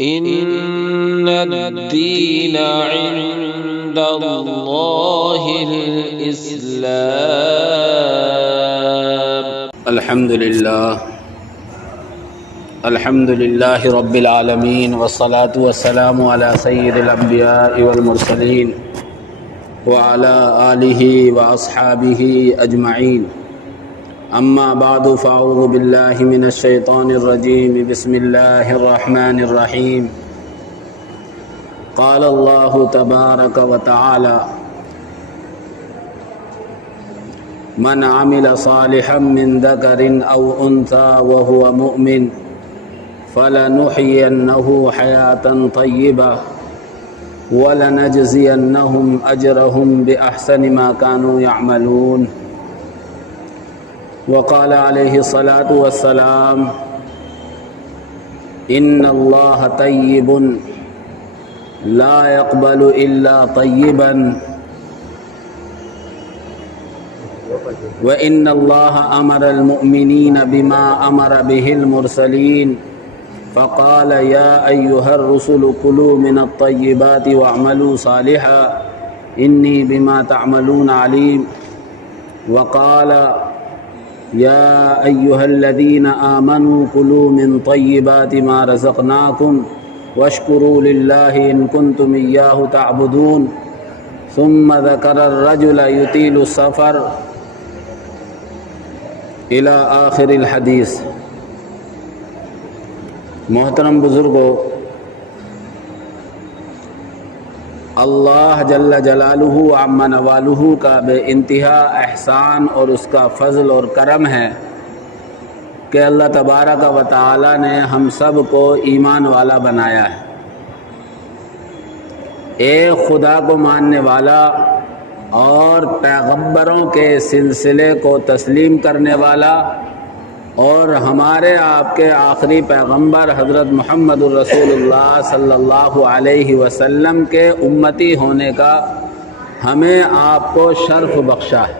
إن الدين عند الله الإسلام. الحمد لله رب العالمين، والصلاة والسلام على سيد الأنبياء والمرسلين وعلى آله وأصحابه أجمعين. أما بعد، فأعوذ بالله من الشيطان الرجيم. بسم الله الرحمن الرحيم. قال الله تبارك وتعالى: من عمل صالحا من ذكر أو أنثى وهو مؤمن فلنحيينه حياة طيبة ولنجزينهم أجرهم بأحسن ما كانوا يعملون. وقال عليه الصلاة والسلام: إن الله طيب لا يقبل إلا طيبا، وإن الله أمر المؤمنين بما أمر به المرسلين، فقال: يا أيها الرسل كلوا من الطيبات واعملوا صالحا إني بما تعملون عليم. وقال: يا أيها الذين آمنوا كلوا من طيبات ما رزقناكم واشكروا لله إن كنتم إياه تعبدون. ثم ذكر الرجل يطيل السفر إلى آخر الحدیث. محترم بزرگوں، اللہ جل جلالہ عم نوالہ کا بے انتہا احسان اور اس کا فضل اور کرم ہے کہ اللہ تبارک و تعالی نے ہم سب کو ایمان والا بنایا ہے، ایک خدا کو ماننے والا اور پیغمبروں کے سلسلے کو تسلیم کرنے والا، اور ہمارے آپ کے آخری پیغمبر حضرت محمد الرسول اللہ صلی اللہ علیہ وسلم کے امتی ہونے کا ہمیں آپ کو شرف بخشا ہے۔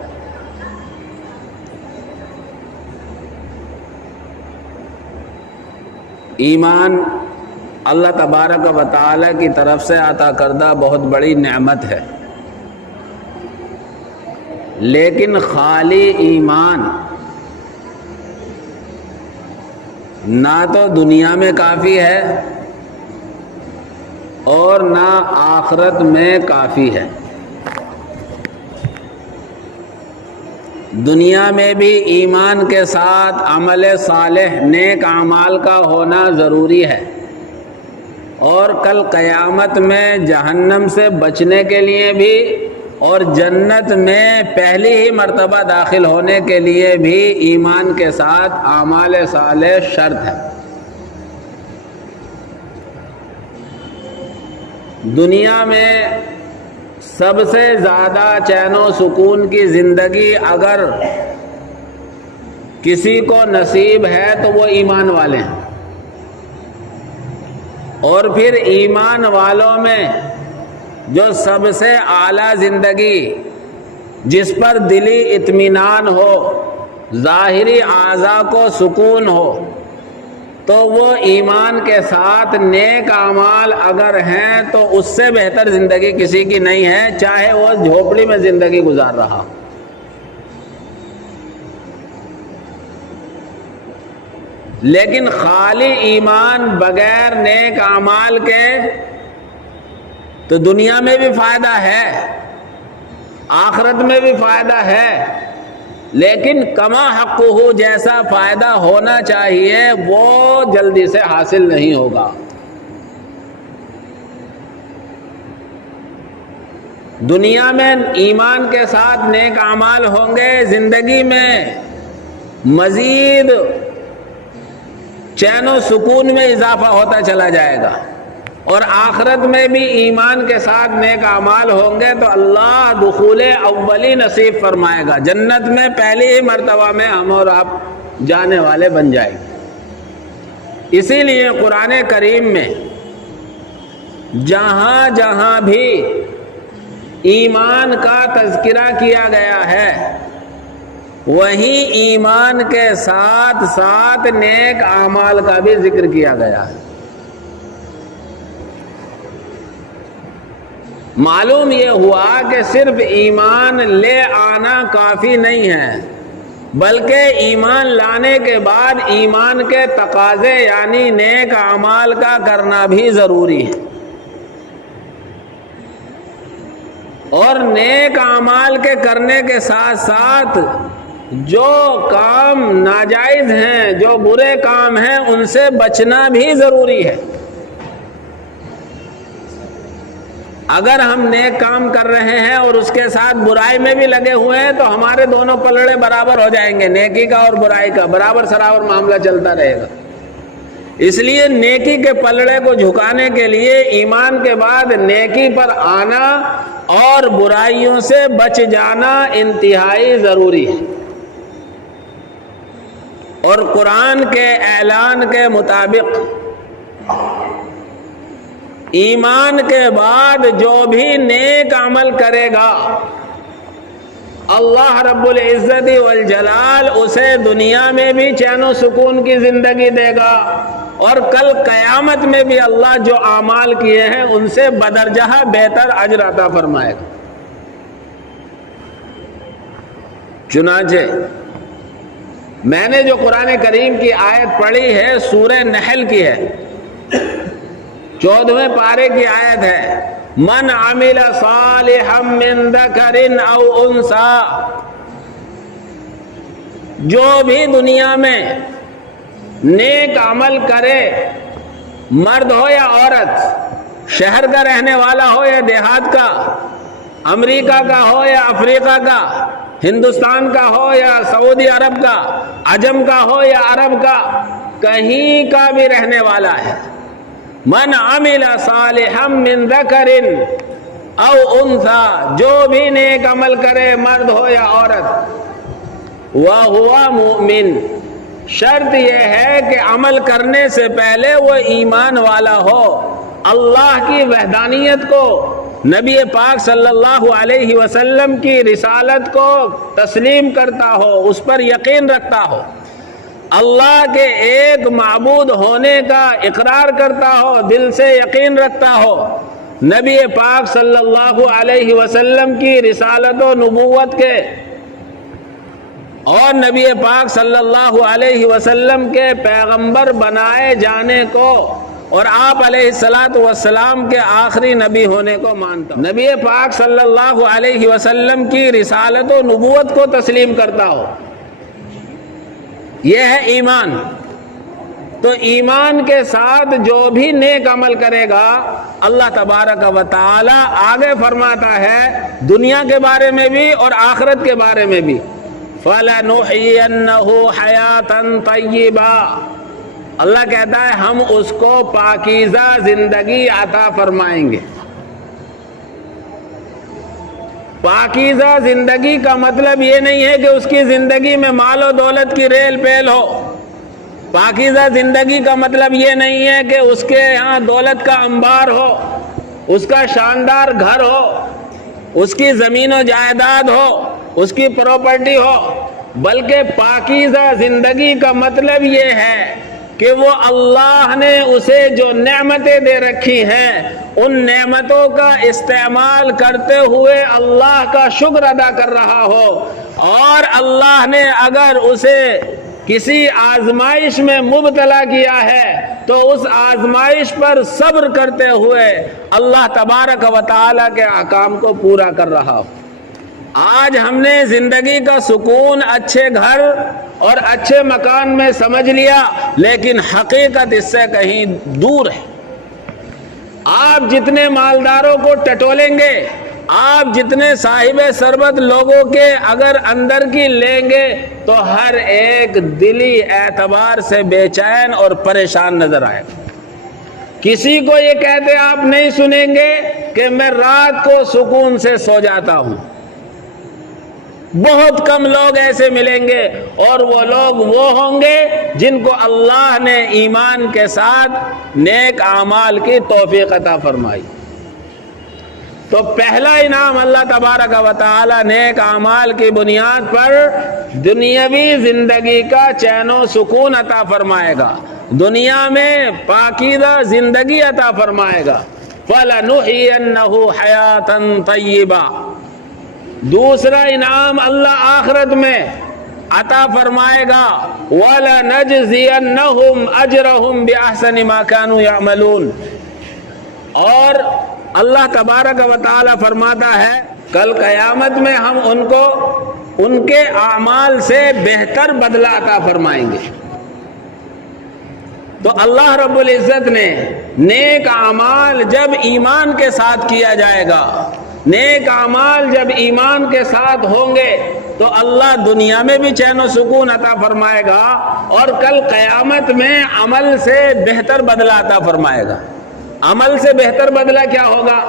ایمان اللہ تبارک و تعالی کی طرف سے عطا کردہ بہت بڑی نعمت ہے، لیکن خالی ایمان نہ تو دنیا میں کافی ہے اور نہ آخرت میں کافی ہے۔ دنیا میں بھی ایمان کے ساتھ عمل صالح نیک اعمال کا ہونا ضروری ہے، اور کل قیامت میں جہنم سے بچنے کے لیے بھی اور جنت میں پہلی ہی مرتبہ داخل ہونے کے لیے بھی ایمان کے ساتھ اعمال صالح شرط ہے۔ دنیا میں سب سے زیادہ چین و سکون کی زندگی اگر کسی کو نصیب ہے تو وہ ایمان والے ہیں، اور پھر ایمان والوں میں جو سب سے اعلیٰ زندگی، جس پر دلی اطمینان ہو، ظاہری اعضاء کو سکون ہو، تو وہ ایمان کے ساتھ نیک اعمال اگر ہیں تو اس سے بہتر زندگی کسی کی نہیں ہے، چاہے وہ جھوپڑی میں زندگی گزار رہا۔ لیکن خالی ایمان بغیر نیک اعمال کے تو دنیا میں بھی فائدہ ہے، آخرت میں بھی فائدہ ہے، لیکن کما حقہ جیسا فائدہ ہونا چاہیے وہ جلدی سے حاصل نہیں ہوگا۔ دنیا میں ایمان کے ساتھ نیک اعمال ہوں گے، زندگی میں مزید چین و سکون میں اضافہ ہوتا چلا جائے گا، اور آخرت میں بھی ایمان کے ساتھ نیک اعمال ہوں گے تو اللہ دخول اولی نصیب فرمائے گا، جنت میں پہلی ہی مرتبہ میں ہم اور آپ جانے والے بن جائیں گے۔ اسی لیے قرآن کریم میں جہاں جہاں بھی ایمان کا تذکرہ کیا گیا ہے وہیں ایمان کے ساتھ ساتھ نیک اعمال کا بھی ذکر کیا گیا ہے۔ معلوم یہ ہوا کہ صرف ایمان لے آنا کافی نہیں ہے، بلکہ ایمان لانے کے بعد ایمان کے تقاضے یعنی نیک اعمال کا کرنا بھی ضروری ہے، اور نیک اعمال کے کرنے کے ساتھ ساتھ جو کام ناجائز ہیں، جو برے کام ہیں، ان سے بچنا بھی ضروری ہے۔ اگر ہم نیک کام کر رہے ہیں اور اس کے ساتھ برائی میں بھی لگے ہوئے ہیں تو ہمارے دونوں پلڑے برابر ہو جائیں گے، نیکی کا اور برائی کا برابر سرابر معاملہ چلتا رہے گا۔ اس لیے نیکی کے پلڑے کو جھکانے کے لیے ایمان کے بعد نیکی پر آنا اور برائیوں سے بچ جانا انتہائی ضروری ہے۔ اور قرآن کے اعلان کے مطابق ایمان کے بعد جو بھی نیک عمل کرے گا اللہ رب العزت والجلال اسے دنیا میں بھی چین و سکون کی زندگی دے گا، اور کل قیامت میں بھی اللہ جو اعمال کیے ہیں ان سے بدرجہ بہتر اجر عطا فرمائے گا۔ چنانچہ میں نے جو قرآن کریم کی آیت پڑھی ہے سورہ نحل کی ہے، 14ویں پارے کی آیت ہے، من عمل صالحا من ذکر او انثی، جو بھی دنیا میں نیک عمل کرے، مرد ہو یا عورت، شہر کا رہنے والا ہو یا دیہات کا، امریکہ کا ہو یا افریقہ کا، ہندوستان کا ہو یا سعودی عرب کا، عجم کا ہو یا عرب کا، کہیں کا بھی رہنے والا ہے، من عمل صالحا من ذکر او انثی، جو بھی نیک عمل کرے مرد ہو یا عورت، وَهُوَ مُؤْمِن، شرط یہ ہے کہ عمل کرنے سے پہلے وہ ایمان والا ہو، اللہ کی وحدانیت کو، نبی پاک صلی اللہ علیہ وسلم کی رسالت کو تسلیم کرتا ہو، اس پر یقین رکھتا ہو، اللہ کے ایک معبود ہونے کا اقرار کرتا ہو، دل سے یقین رکھتا ہو، نبی پاک صلی اللہ علیہ وسلم کی رسالت و نبوت کے اور نبی پاک صلی اللہ علیہ وسلم کے پیغمبر بنائے جانے کو اور آپ علیہ الصلاۃ والسلام کے آخری نبی ہونے کو مانتا ہو، نبی پاک صلی اللہ علیہ وسلم کی رسالت و نبوت کو تسلیم کرتا ہو، یہ ہے ایمان۔ تو ایمان کے ساتھ جو بھی نیک عمل کرے گا اللہ تبارک و تعالی آگے فرماتا ہے دنیا کے بارے میں بھی اور آخرت کے بارے میں بھی، فَلَنُحْيِيَنَّهُ حَيَاةً طَيِّبَةً، اللہ کہتا ہے ہم اس کو پاکیزہ زندگی عطا فرمائیں گے۔ پاکیزہ زندگی کا مطلب یہ نہیں ہے کہ اس کی زندگی میں مال و دولت کی ریل پیل ہو، پاکیزہ زندگی کا مطلب یہ نہیں ہے کہ اس کے یہاں دولت کا انبار ہو، اس کا شاندار گھر ہو، اس کی زمین و جائیداد ہو، اس کی پراپرٹی ہو، بلکہ پاکیزہ زندگی کا مطلب یہ ہے کہ وہ اللہ نے اسے جو نعمتیں دے رکھی ہیں ان نعمتوں کا استعمال کرتے ہوئے اللہ کا شکر ادا کر رہا ہو، اور اللہ نے اگر اسے کسی آزمائش میں مبتلا کیا ہے تو اس آزمائش پر صبر کرتے ہوئے اللہ تبارک و تعالیٰ کے احکام کو پورا کر رہا ہو۔ آج ہم نے زندگی کا سکون اچھے گھر اور اچھے مکان میں سمجھ لیا، لیکن حقیقت اس سے کہیں دور ہے۔ آپ جتنے مالداروں کو ٹٹولیں گے، آپ جتنے صاحب ثروت لوگوں کے اگر اندر کی لیں گے تو ہر ایک دلی اعتبار سے بے چین اور پریشان نظر آئے گا۔ کسی کو یہ کہتے آپ نہیں سنیں گے کہ میں رات کو سکون سے سو جاتا ہوں، بہت کم لوگ ایسے ملیں گے، اور وہ لوگ وہ ہوں گے جن کو اللہ نے ایمان کے ساتھ نیک اعمال کی توفیق عطا فرمائی۔ تو پہلا انعام اللہ تبارک و تعالی نیک اعمال کی بنیاد پر دنیاوی زندگی کا چین و سکون عطا فرمائے گا، دنیا میں پاکیزہ زندگی عطا فرمائے گا، فَلَنُحْيِيَنَّهُ حَيَاةً طَيِّبَةً، دوسرا انعام اللہ آخرت میں عطا فرمائے گا، وَلَنَجْزِيَنَّهُمْ أَجْرَهُمْ بِأَحْسَنِ مَا كَانُوا يَعْمَلُونَ، اور اللہ تبارک و تعالی فرماتا ہے کل قیامت میں ہم ان کو ان کے اعمال سے بہتر بدلہ عطا فرمائیں گے۔ تو اللہ رب العزت نے نیک اعمال جب ایمان کے ساتھ کیا جائے گا، نیک اعمال جب ایمان کے ساتھ ہوں گے تو اللہ دنیا میں بھی چین و سکون عطا فرمائے گا، اور کل قیامت میں عمل سے بہتر بدلہ عطا فرمائے گا۔ عمل سے بہتر بدلہ کیا ہوگا؟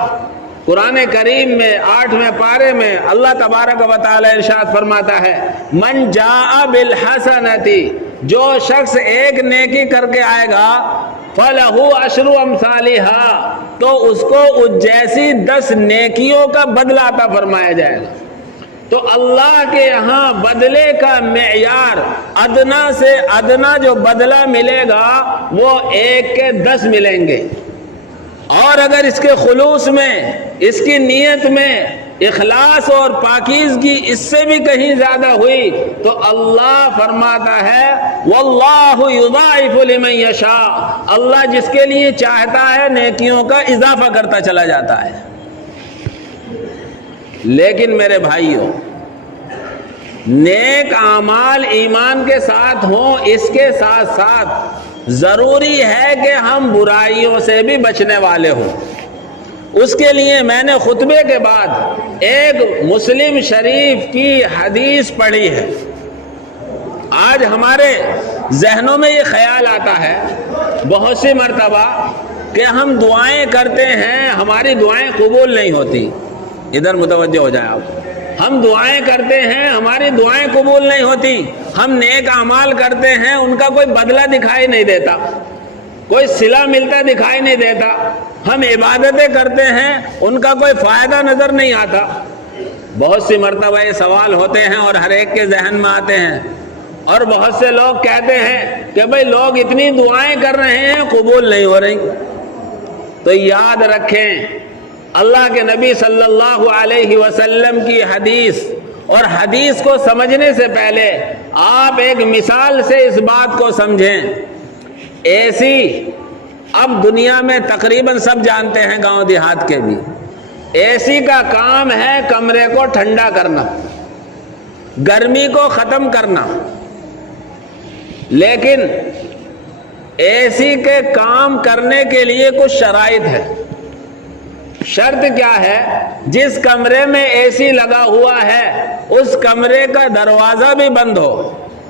قرآن کریم میں 8ویں پارے میں اللہ تبارک و تعالی ارشاد فرماتا ہے، من جاء بالحسنتی، جو شخص ایک نیکی کر کے آئے گا، فَلَهُ عَشْرُ أَمْثَالِهَا، تو اس کو اس جیسی 10 نیکیوں کا بدلہ عطا فرمایا جائے گا۔ تو اللہ کے یہاں بدلے کا معیار ادنا سے ادنا جو بدلہ ملے گا وہ 1 کے 10 ملیں گے، اور اگر اس کے خلوص میں، اس کی نیت میں اخلاص اور پاکیزگی اس سے بھی کہیں زیادہ ہوئی تو اللہ فرماتا ہے واللہ یضاعف لمن یشاء، اللہ جس کے لیے چاہتا ہے نیکیوں کا اضافہ کرتا چلا جاتا ہے۔ لیکن میرے بھائیوں، نیک اعمال ایمان کے ساتھ ہوں، اس کے ساتھ ساتھ ضروری ہے کہ ہم برائیوں سے بھی بچنے والے ہوں۔ اس کے لیے میں نے خطبے کے بعد ایک مسلم شریف کی حدیث پڑھی ہے۔ آج ہمارے ذہنوں میں یہ خیال آتا ہے بہت سی مرتبہ کہ ہم دعائیں کرتے ہیں، ہماری دعائیں قبول نہیں ہوتی۔ ادھر متوجہ ہو جائیں آپ، ہم دعائیں کرتے ہیں، ہماری دعائیں قبول نہیں ہوتی، ہم نیک اعمال کرتے ہیں، ان کا کوئی بدلہ دکھائی نہیں دیتا، کوئی صلہ ملتا دکھائی نہیں دیتا، ہم عبادتیں کرتے ہیں، ان کا کوئی فائدہ نظر نہیں آتا۔ بہت سی مرتبہ یہ سوال ہوتے ہیں اور ہر ایک کے ذہن میں آتے ہیں، اور بہت سے لوگ کہتے ہیں کہ بھئی لوگ اتنی دعائیں کر رہے ہیں قبول نہیں ہو رہی۔ تو یاد رکھیں اللہ کے نبی صلی اللہ علیہ وسلم کی حدیث، اور حدیث کو سمجھنے سے پہلے آپ ایک مثال سے اس بات کو سمجھیں۔ اے سی اب دنیا میں تقریباً سب جانتے ہیں، گاؤں دیہات کے بھی، اے سی کا کام ہے کمرے کو ٹھنڈا کرنا، گرمی کو ختم کرنا، لیکن اے سی کے کام کرنے کے لیے کچھ شرائط ہے۔ شرط کیا ہے؟ جس کمرے میں اے سی لگا ہوا ہے اس کمرے کا دروازہ بھی بند ہو،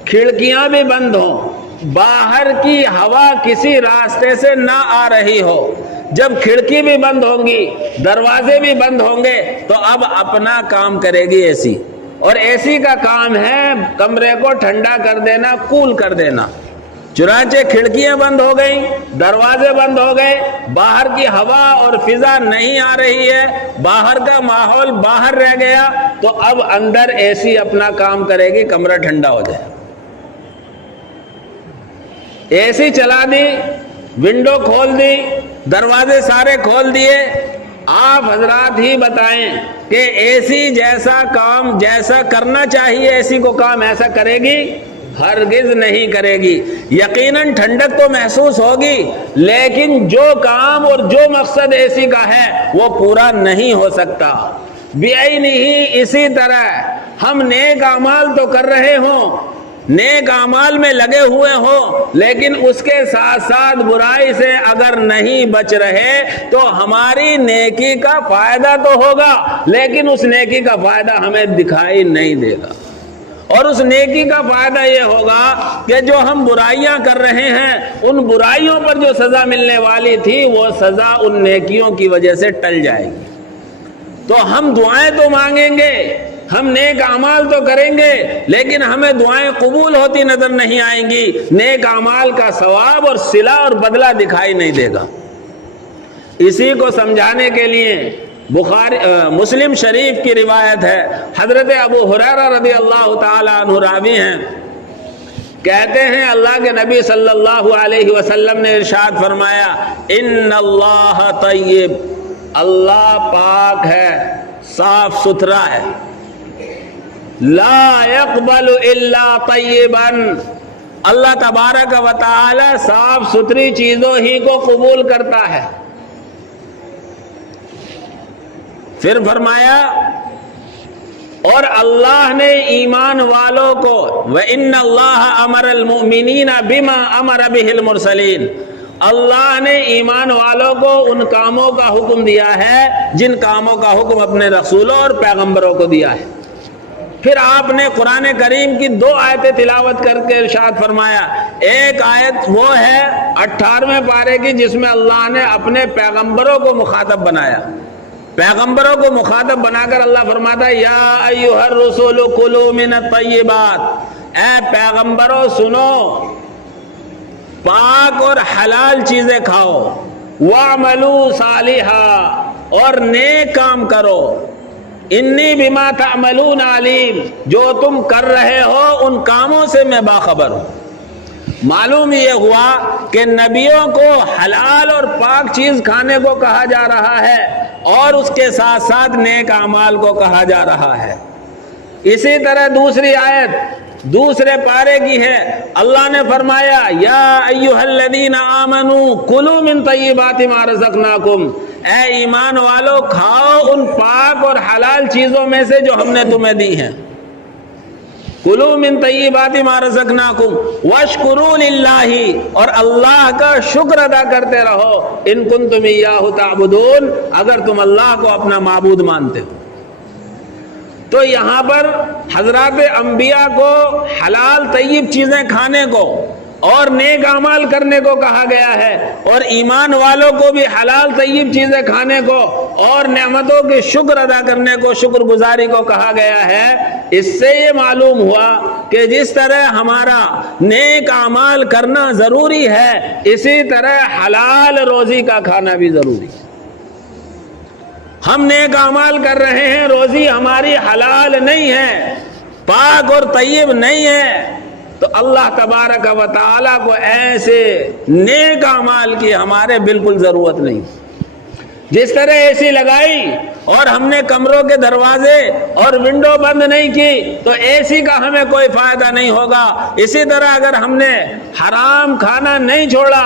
کھڑکیاں بھی بند ہوں، باہر کی ہوا کسی راستے سے نہ آ رہی ہو۔ جب کھڑکی بھی بند ہوں گی، دروازے بھی بند ہوں گے تو اب اپنا کام کرے گی اے سی، اور اے سی کا کام ہے کمرے کو ٹھنڈا کر دینا، کول کر دینا۔ چنانچہ کھڑکیاں بند ہو گئیں، دروازے بند ہو گئے، باہر کی ہوا اور فضا نہیں آ رہی ہے، باہر کا ماحول باہر رہ گیا، تو اب اندر اے سی اپنا کام کرے گی، کمرہ ٹھنڈا ہو جائے۔ اے سی چلا دی، ونڈو کھول دی، دروازے سارے کھول دیے، آپ حضرات ہی بتائیں کہ اے سی جیسا کام جیسا کرنا چاہیے اے سی کو کام ایسا کرے گی؟ ہرگز نہیں کرے گی۔ یقیناً ٹھنڈک تو محسوس ہوگی، لیکن جو کام اور جو مقصد اے سی کا ہے وہ پورا نہیں ہو سکتا۔ بعینہ اسی طرح ہم نیک اعمال تو کر رہے ہوں، نیک اعمال میں لگے ہوئے ہوں، لیکن اس کے ساتھ ساتھ برائی سے اگر نہیں بچ رہے تو ہماری نیکی کا فائدہ تو ہوگا، لیکن اس نیکی کا فائدہ ہمیں دکھائی نہیں دے گا۔ اور اس نیکی کا فائدہ یہ ہوگا کہ جو ہم برائیاں کر رہے ہیں ان برائیوں پر جو سزا ملنے والی تھی وہ سزا ان نیکیوں کی وجہ سے ٹل جائے گی۔ تو ہم دعائیں تو مانگیں گے، ہم نیک اعمال تو کریں گے، لیکن ہمیں دعائیں قبول ہوتی نظر نہیں آئیں گی، نیک اعمال کا ثواب اور صلہ اور بدلہ دکھائی نہیں دے گا۔ اسی کو سمجھانے کے لیے مسلم شریف کی روایت ہے، حضرت ابو ہریرہ رضی اللہ تعالی عنہ راوی ہیں، کہتے ہیں اللہ کے نبی صلی اللہ علیہ وسلم نے ارشاد فرمایا ان اللہ طیب اللہ پاک ہے، صاف ستھرا ہے. لا يقبل الا طیبا، اللہ تبارک و تعالی صاف ستھری چیزوں ہی کو قبول کرتا ہے. پھر فرمایا اور اللہ نے ایمان والوں کو وَإِنَّ اللَّهَ أَمَرَ الْمُؤْمِنِينَ بِمَا أَمَرَ بِهِ الْمُرْسَلِينَ، اللہ نے ایمان والوں کو ان کاموں کا حکم دیا ہے جن کاموں کا حکم اپنے رسولوں اور پیغمبروں کو دیا ہے. پھر آپ نے قرآن کریم کی 2 آیتیں تلاوت کر کے ارشاد فرمایا. ایک آیت وہ ہے 18ویں پارے کی جس میں اللہ نے اپنے پیغمبروں کو مخاطب بنایا. پیغمبروں کو مخاطب بنا کر اللہ فرماتا ہے یا ایھا الرسول کلوا من الطیبات، اے پیغمبروں سنو، پاک اور حلال چیزیں کھاؤ، واعملوا صالحا، اور نیک کام کرو، انی بما تعملون علیم، جو تم کر رہے ہو ان کاموں سے میں باخبر ہوں. معلوم یہ ہوا کہ نبیوں کو حلال اور پاک چیز کھانے کو کہا جا رہا ہے اور اس کے ساتھ ساتھ نیک اعمال کو کہا جا رہا ہے. اسی طرح دوسری آیت دوسرے پارے کی ہے، اللہ نے فرمایا یا ایھا الذین آمنوا کلوا من طیبات ما رزقناکم، اے ایمان والو کھاؤ ان پاک اور حلال چیزوں میں سے جو ہم نے تمہیں دی ہیں. کلوا من طیبات ما رزقناکم واشکروا للہ، اور اللہ کا شکر ادا کرتے رہو، ان کنتم ایاہ تعبدون، اگر تم اللہ کو اپنا معبود مانتے ہو. تو یہاں پر حضرات انبیاء کو حلال طیب چیزیں کھانے کو اور نیک اعمال کرنے کو کہا گیا ہے، اور ایمان والوں کو بھی حلال طیب چیزیں کھانے کو اور نعمتوں کے شکر ادا کرنے کو، شکر گزاری کو کہا گیا ہے. اس سے یہ معلوم ہوا کہ جس طرح ہمارا نیک اعمال کرنا ضروری ہے، اسی طرح حلال روزی کا کھانا بھی ضروری ہے. ہم نیک اعمال کر رہے ہیں، روزی ہماری حلال نہیں ہے، پاک اور طیب نہیں ہے، تو اللہ تبارک و تعالیٰ کو ایسے نیک اعمال کی ہمارے بالکل ضرورت نہیں. جس طرح اے سی لگائی اور ہم نے کمروں کے دروازے اور ونڈو بند نہیں کی تو اے سی کا ہمیں کوئی فائدہ نہیں ہوگا. اسی طرح اگر ہم نے حرام کھانا نہیں چھوڑا،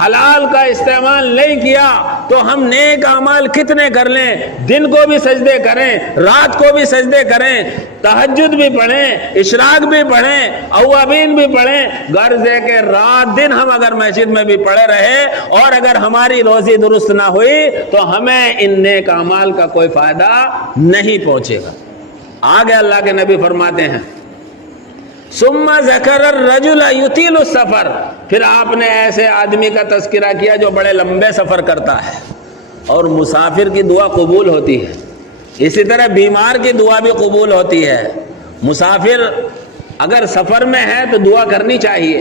حلال کا استعمال نہیں کیا، تو ہم نیک اعمال کتنے کر لیں، دن کو بھی سجدے کریں، رات کو بھی سجدے کریں، تہجد بھی پڑھیں، اشراق بھی پڑھیں، اوابین بھی پڑھیں، غرض ہے کہ رات دن ہم اگر مسجد میں بھی پڑھے رہے اور اگر ہماری روزی درست نہ ہوئی تو ہمیں ان نیک اعمال کا کوئی فائدہ نہیں پہنچے گا. آگے اللہ کے نبی فرماتے ہیں ثم ذکر الرجل یطیل السفر، پھر آپ نے ایسے آدمی کا تذکرہ کیا جو بڑے لمبے سفر کرتا ہے، اور مسافر کی دعا قبول ہوتی ہے. اسی طرح بیمار کی دعا بھی قبول ہوتی ہے. مسافر اگر سفر میں ہے تو دعا کرنی چاہیے.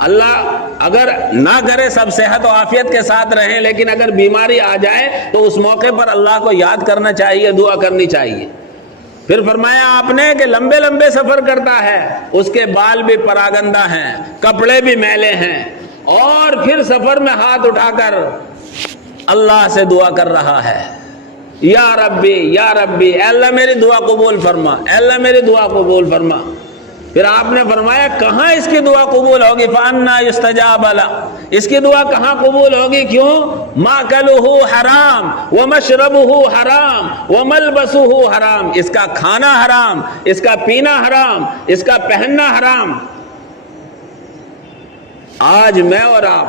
اللہ اگر نہ کرے سب صحت و عافیت کے ساتھ رہیں، لیکن اگر بیماری آ جائے تو اس موقع پر اللہ کو یاد کرنا چاہیے، دعا کرنی چاہیے. پھر فرمایا آپ نے کہ لمبے لمبے سفر کرتا ہے، اس کے بال بھی پراگندہ ہیں، کپڑے بھی میلے ہیں، اور پھر سفر میں ہاتھ اٹھا کر اللہ سے دعا کر رہا ہے یا ربی یا ربی، اے اللہ میری دعا قبول فرما، اے اللہ میری دعا قبول فرما. پھر آپ نے فرمایا کہاں اس کی دعا قبول ہوگی؟ فَأَنَّا يُسْتَجَابَ لَهُ، اس کی دعا کہاں قبول ہوگی؟ کیوں؟ مَأْكَلُهُ حرام وَمَشْرَبُهُ حرام وَمَلْبَسُهُ حرام، اس کا کھانا حرام، اس کا پینا حرام، اس کا پہننا حرام. آج میں اور آپ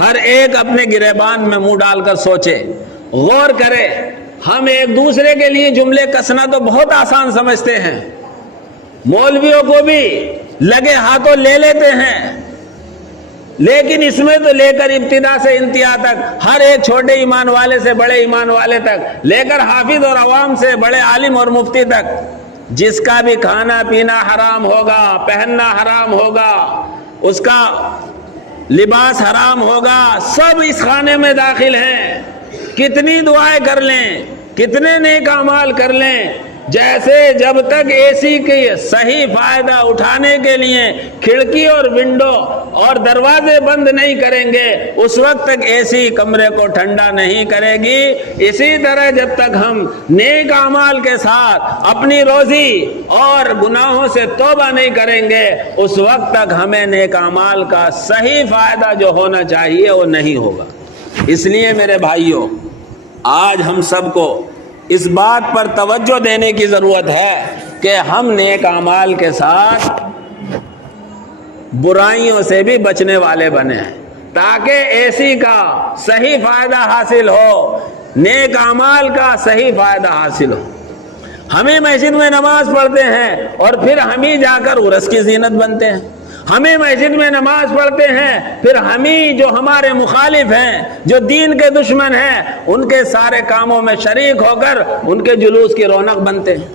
ہر ایک اپنے گریبان میں منہ ڈال کر سوچے، غور کرے. ہم ایک دوسرے کے لیے جملے کسنا تو بہت آسان سمجھتے ہیں، مولویوں کو بھی لگے ہاتھوں لے لیتے ہیں، لیکن اس میں تو لے کر ابتدا سے انتہا تک، ہر ایک چھوٹے ایمان والے سے بڑے ایمان والے تک، لے کر حافظ اور عوام سے بڑے عالم اور مفتی تک، جس کا بھی کھانا پینا حرام ہوگا، پہننا حرام ہوگا، اس کا لباس حرام ہوگا، سب اس خانے میں داخل ہیں. کتنی دعائیں کر لیں، کتنے نیک اعمال کر لیں، جیسے جب تک اے سی کے صحیح فائدہ اٹھانے کے لیے کھڑکی اور ونڈو اور دروازے بند نہیں کریں گے اس وقت تک اے سی کمرے کو ٹھنڈا نہیں کرے گی، اسی طرح جب تک ہم نیک اعمال کے ساتھ اپنی روزی اور گناہوں سے توبہ نہیں کریں گے اس وقت تک ہمیں نیک اعمال کا صحیح فائدہ جو ہونا چاہیے وہ نہیں ہوگا۔ اس لیے میرے بھائیوں، آج ہم سب کو اس بات پر توجہ دینے کی ضرورت ہے کہ ہم نیک اعمال کے ساتھ برائیوں سے بھی بچنے والے بنے تاکہ ایسی کا صحیح فائدہ حاصل ہو، نیک اعمال کا صحیح فائدہ حاصل ہو۔ ہم ہی مسجد میں نماز پڑھتے ہیں اور پھر ہم ہی جا کر عرس کی زینت بنتے ہیں، ہم ہی مسجد میں نماز پڑھتے ہیں پھر ہم ہی جو ہمارے مخالف ہیں، جو دین کے دشمن ہیں، ان کے سارے کاموں میں شریک ہو کر ان کے جلوس کی رونق بنتے ہیں۔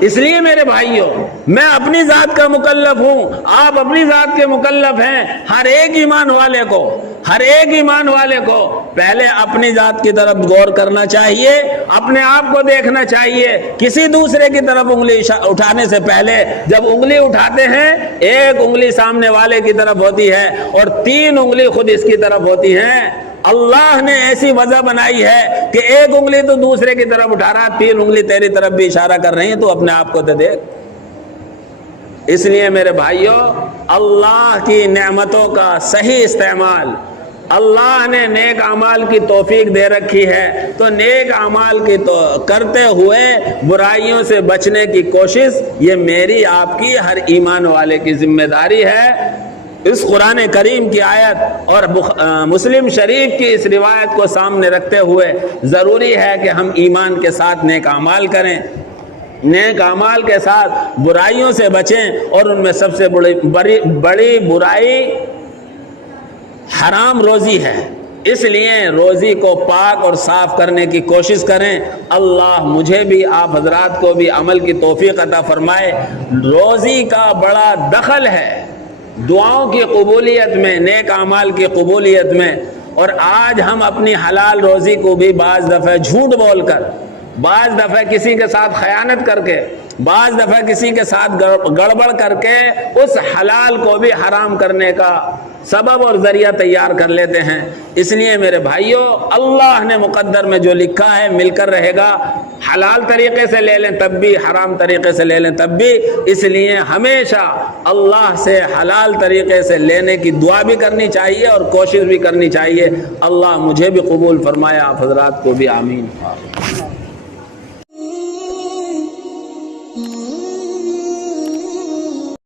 اس لیے میرے بھائیوں، میں اپنی ذات کا مکلف ہوں، آپ اپنی ذات کے مکلف ہیں۔ ہر ایک ایمان والے کو پہلے اپنی ذات کی طرف غور کرنا چاہیے، اپنے آپ کو دیکھنا چاہیے۔ کسی دوسرے کی طرف انگلی اٹھانے سے پہلے جب انگلی اٹھاتے ہیں ایک انگلی سامنے والے کی طرف ہوتی ہے اور 3 انگلی خود اس کی طرف ہوتی ہیں۔ اللہ نے ایسی وجہ بنائی ہے کہ ایک انگلی تو دوسرے کی طرف اٹھا رہا، 3 انگلی تیری طرف بھی اشارہ کر رہی ہیں، تو اپنے آپ کو تو دیکھ۔ اس لیے میرے بھائیوں، اللہ کی نعمتوں کا صحیح استعمال، اللہ نے نیک اعمال کی توفیق دے رکھی ہے تو نیک اعمال کی تو کرتے ہوئے برائیوں سے بچنے کی کوشش، یہ میری آپ کی ہر ایمان والے کی ذمہ داری ہے۔ اس قرآن کریم کی آیت اور مسلم شریف کی اس روایت کو سامنے رکھتے ہوئے ضروری ہے کہ ہم ایمان کے ساتھ نیک اعمال کریں، نیک اعمال کے ساتھ برائیوں سے بچیں، اور ان میں سب سے بڑی برائی حرام روزی ہے۔ اس لیے روزی کو پاک اور صاف کرنے کی کوشش کریں۔ اللہ مجھے بھی آپ حضرات کو بھی عمل کی توفیق عطا فرمائے۔ روزی کا بڑا دخل ہے دعاؤں کی قبولیت میں، نیک اعمال کی قبولیت میں، اور آج ہم اپنی حلال روزی کو بھی بعض دفعہ جھوٹ بول کر، بعض دفعہ کسی کے ساتھ خیانت کر کے، بعض دفعہ کسی کے ساتھ گڑبڑ کر کے اس حلال کو بھی حرام کرنے کا سبب اور ذریعہ تیار کر لیتے ہیں۔ اس لیے میرے بھائیوں، اللہ نے مقدر میں جو لکھا ہے مل کر رہے گا، حلال طریقے سے لے لیں تب بھی، حرام طریقے سے لے لیں تب بھی۔ اس لیے ہمیشہ اللہ سے حلال طریقے سے لینے کی دعا بھی کرنی چاہیے اور کوشش بھی کرنی چاہیے۔ اللہ مجھے بھی قبول فرمایا، آپ حضرات کو بھی آمین۔